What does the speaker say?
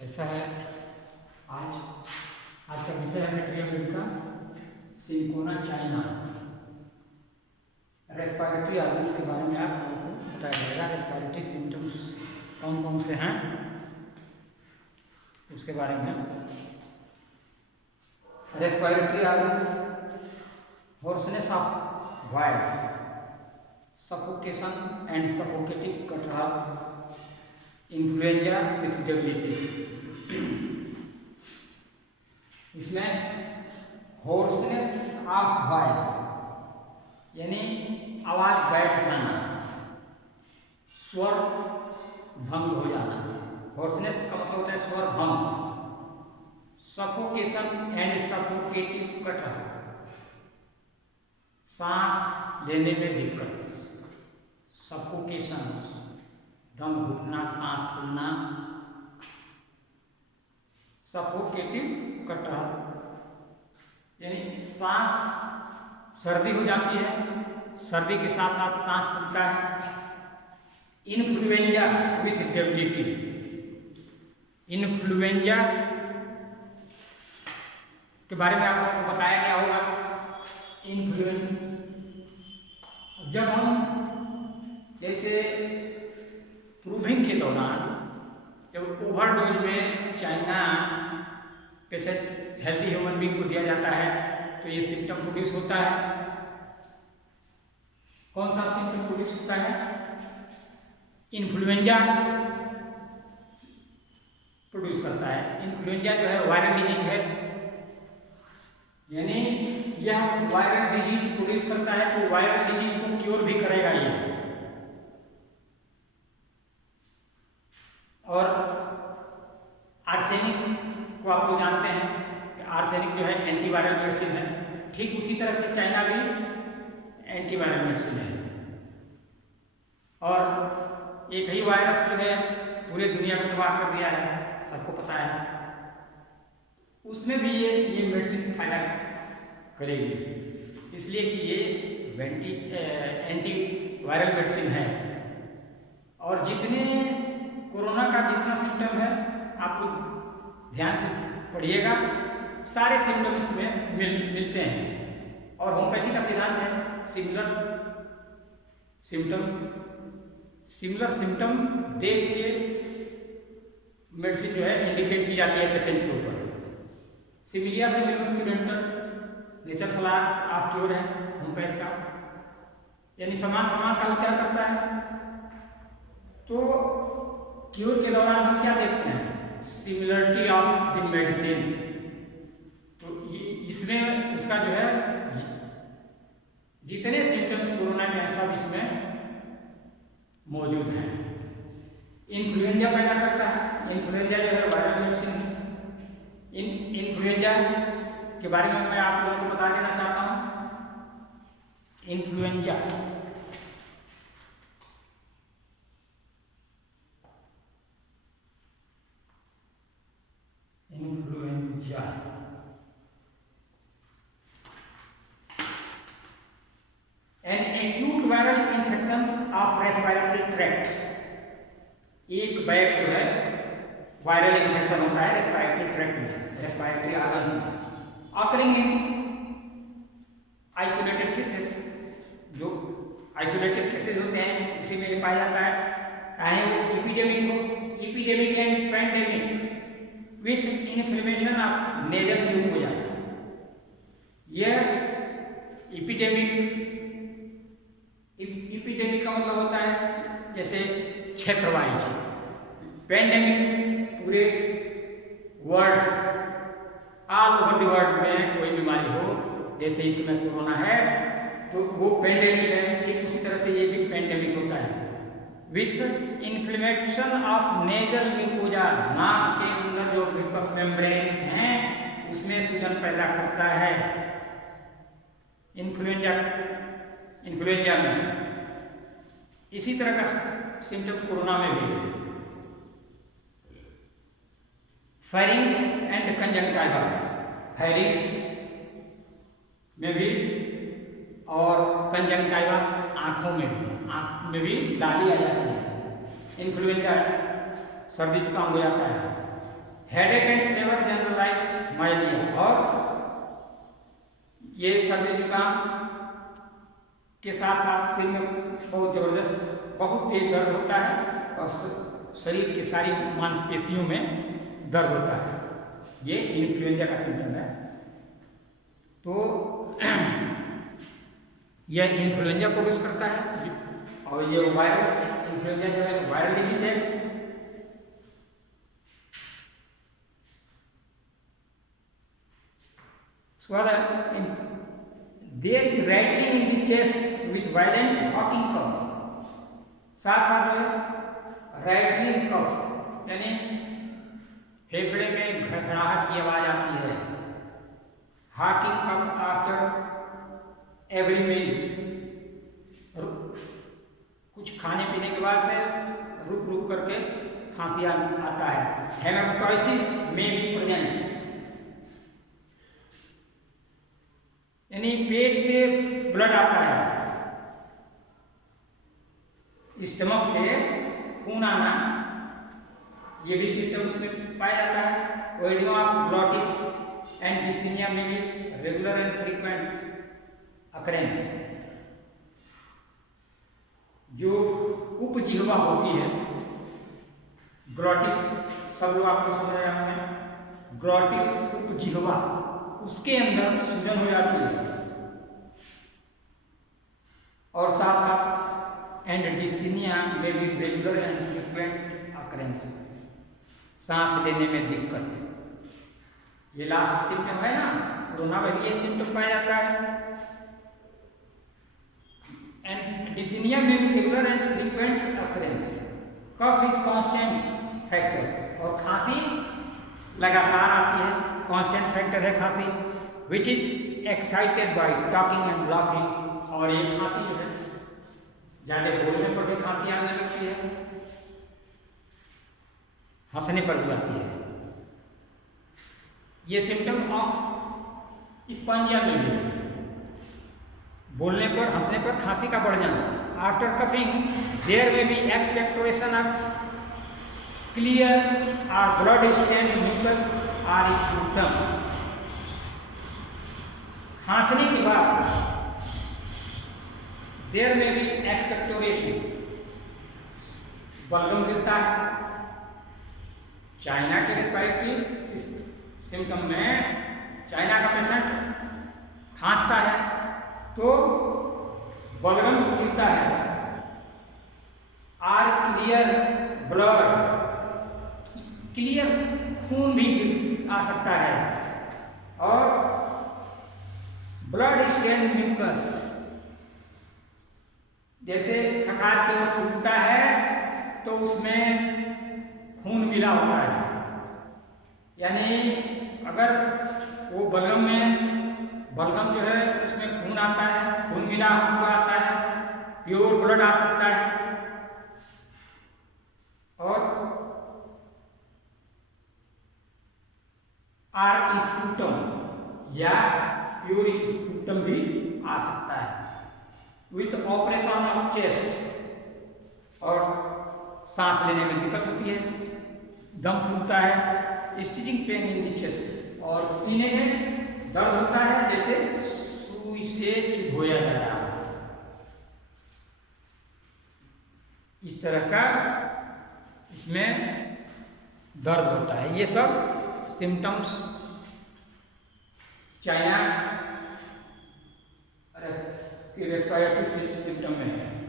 ऐसा है। आज आज का विषय है मेटेरियल का सिंकोना चाइना। रेस्पिरेटरी ऑर्गन्स के बारे में आप लोगों को बताया जाएगा। रेस्पिरेटरी सिम्टम्स कौन कौन से हैं उसके बारे में। Respiratory organs, hoarseness of voice, suffocation and suffocative catarrh, influenza with debility. इसमें होर्सनेस ऑफ वॉइस यानी आवाज बैठ जाना, स्वर भंग हो जाना। होर्सनेस का मतलब होता है स्वर भंग। सफोकेशन एंड सफोकेटिव कटहल, सांस लेने में दिक्कत। सफोकेशन, दम घुटना, सांस फूलना। सफोकेटिव कटहल यानी सांस, सर्दी हो जाती है, सर्दी के साथ साथ सांस फूलता है। इन्फ्लुएंजा विथ डेबिलिटी, इन्फ्लुएंजा के बारे में आप लोगों को बताया गया होगा। इन्फ्लुएंजा जब हम जैसे प्रूविंग के दौरान जब ओवरडोज में China patient healthy human being को दिया जाता है तो ये सिम्टम प्रोड्यूस होता है। कौन सा सिम्टम प्रोड्यूस होता है? इन्फ्लुएंजा प्रोड्यूस करता है। इन्फ्लुएंजा जो है वायरल डिजीज है, यानी यह वायरल डिजीज प्रोड्यूस करता है तो वायरल डिजीज को क्योर भी करेगा ये। और आर्सेनिक को आप लोग जानते हैं कि आर्सेनिक जो है एंटीवायरल मेडिसिन है। ठीक उसी तरह से चाइना भी एंटीवायरल मेडिसिन है। और एक ही वायरस जो है पूरे दुनिया को तबाह कर दिया है, सबको पता है। उसमें भी ये मेडिसिन फायदा करेगी, इसलिए कि ये एंटी वायरल मेडिसिन है। और जितने कोरोना का जितना सिम्टम है आप लोग ध्यान से पढ़िएगा, सारे सिम्टम इसमें मिलते हैं। और होम्योपैथी का सिद्धांत है सिमिलर सिम्टम देख के मेडिसिन जो है इंडिकेट की जाती है पेशेंट के ऊपर। सिमिलिया सिमिलर नेचर सलाह ऑफ क्योर है होम्योपैथ का, यानी समान का क्या करता है। तो क्योर के दौरान हम क्या देखते हैं? Similarity of the medicine. तो इसमें उसका जो है जितने सिम्टम्स कोरोना के हैं सब इसमें मौजूद हैं। इन्फ्लुएंजा पैदा करता है। इन्फ्लुएंजा जो है वायरल मेडिसिन। इन्फ्लुएंजा के बारे में मैं आप लोगों को बता देना चाहता हूँ। Influenza an acute viral infection of respiratory tract। एक बैग जो है वायरल इन्फेक्शन होता है रेस्पिरेटरी ट्रैक्ट में, रेस्पिरेटरी ऑर्गन्स में। ऑकरिंग इन आइसोलेटेड केसेस, जो आइसोलेटेड केसेस होते हैं उसी में ये पाया जाता है। चाहे वो एपिडेमिक हो, epidemic and pandemic with inflammation of nasal mucosa. यह एपिडेमिक का मतलब होता है जैसे क्षेत्रवाइज। पैंडेमिक पूरे world, all over the world में कोई बीमारी हो, जैसे इसमें कोरोना है तो वो पैंडेमिक है। ठीक उसी तरह से ये भी पैंडेमिक होता है। With inflammation of nasal mucosa, नाक के अंदर जो म्यूकस मेम्ब्रेन्स हैं उसमें सूजन पैदा करता है। इन्फ्लुएंजा में इसी तरह का सिम्टम कोरोना में भी है। फेरिंग्स एंड कंजंक्टिवा, फेरिंग्स में भी और कंजंक्टिवा आंखों में भी, आंख में भी लाली आ जाती है। इन्फ्लुएंजा सर्दी जुकाम हो जाता है। हेडेक एंड सेवर जनरलाइज्ड माइलिया, और ये सर्दी जुकाम के साथ साथ सिर में बहुत जबरदस्त बहुत तेज दर्द होता है और शरीर के सारी मांसपेशियों में दर्द होता है। ये इन्फ्लुएंजा का सिम्टम है। तो यह इन्फ्लुएंजा प्रोड्यूस करता है और ये वायरल इन्फ्लुएंजा जो है वायरल डिजीज है। उसके बाद there is rattling in the chest with violent hawking cough, साथ साथ rattling cough यानी फेफड़े में घड़घड़ाहट की आवाज आती है। hawking cough after every meal, कुछ खाने पीने के बाद से रुक रुक करके खांसी आता है। हेमेटोसिस में भी प्रेजेंट, यानी पेट से ब्लड आता है, स्टमक से खून आना, ये भी सिम्टम उसमें पाया जाता है। ओएडिमा ऑफ ग्लॉटिस एंड डिस्नीमिया में भी रेगुलर एंड फ्रीक्वेंट अकरेंस। जो उपजिह्वा होती है, ग्लॉटिस सब लोग आपको समझ रहे हैं, ग्लॉटिस उपजिह्वा, उसके अंदर सूजन हो जाती है और साथ साथ एंड डिस्नीमिया में भी रेगुलर एंड फ्रीक्वेंट अकरेंस, सांस लेने में दिक्कत। ये लास्ट सिम्टम है ना, कोरोना में ये सिम्टम पाया जाता है। एंड डिस्नीमिया में भी regular and frequent occurrence. Cough is constant factor, और खांसी लगातार आती है, कांस्टेंट फैक्टर है खांसी। Which is excited by talking and laughing, और ये खांसी जो है ज़्यादा बोलने पर भी खांसी आने लगती है, हंसने पर भी आती है। ये सिम्टम ऑफ स्पॉन्जिया में भी, बोलने पर हंसने पर खांसी का बढ़ जाना। आफ्टर कफिंग देयर में बी एक्सपेक्टोरेशन ऑफ क्लियर और ब्लड स्टेन्ड म्यूकस और स्पूटम। खांसने के बाद देयर में भी एक्सपेक्टोरेशन, बलगम गिरता है। चाइना के रेस्पिरेटरी सिम्टम में चाइना का पेशेंट खांसता है तो बलगम गिरता है, आर क्लियर ब्लड, क्लियर खून भी आ सकता है, और ब्लड स्टेन्ड म्यूकस, जैसे खखार के वो छूटता है तो उसमें खून मिला होता है, यानी अगर वो बलगम जो है उसमें खून आता है, खून मिला हुआ आता है, प्योर ब्लड आ सकता है, और आर स्पूटम या प्योर स्पूटम भी आ सकता है। विथ ऑपरेशन ऑफ चेस्ट, और सांस लेने में दिक्कत होती है, दम फूलता है, stitching pain in the chest, और सीने में दर्द होता है जैसे सुई से चुभोया जा रहा है। इस तरह का इसमें दर्द होता है। ये सब सिम्टम्स चाइना के रेस्पिरेटरी सिम्टम में है।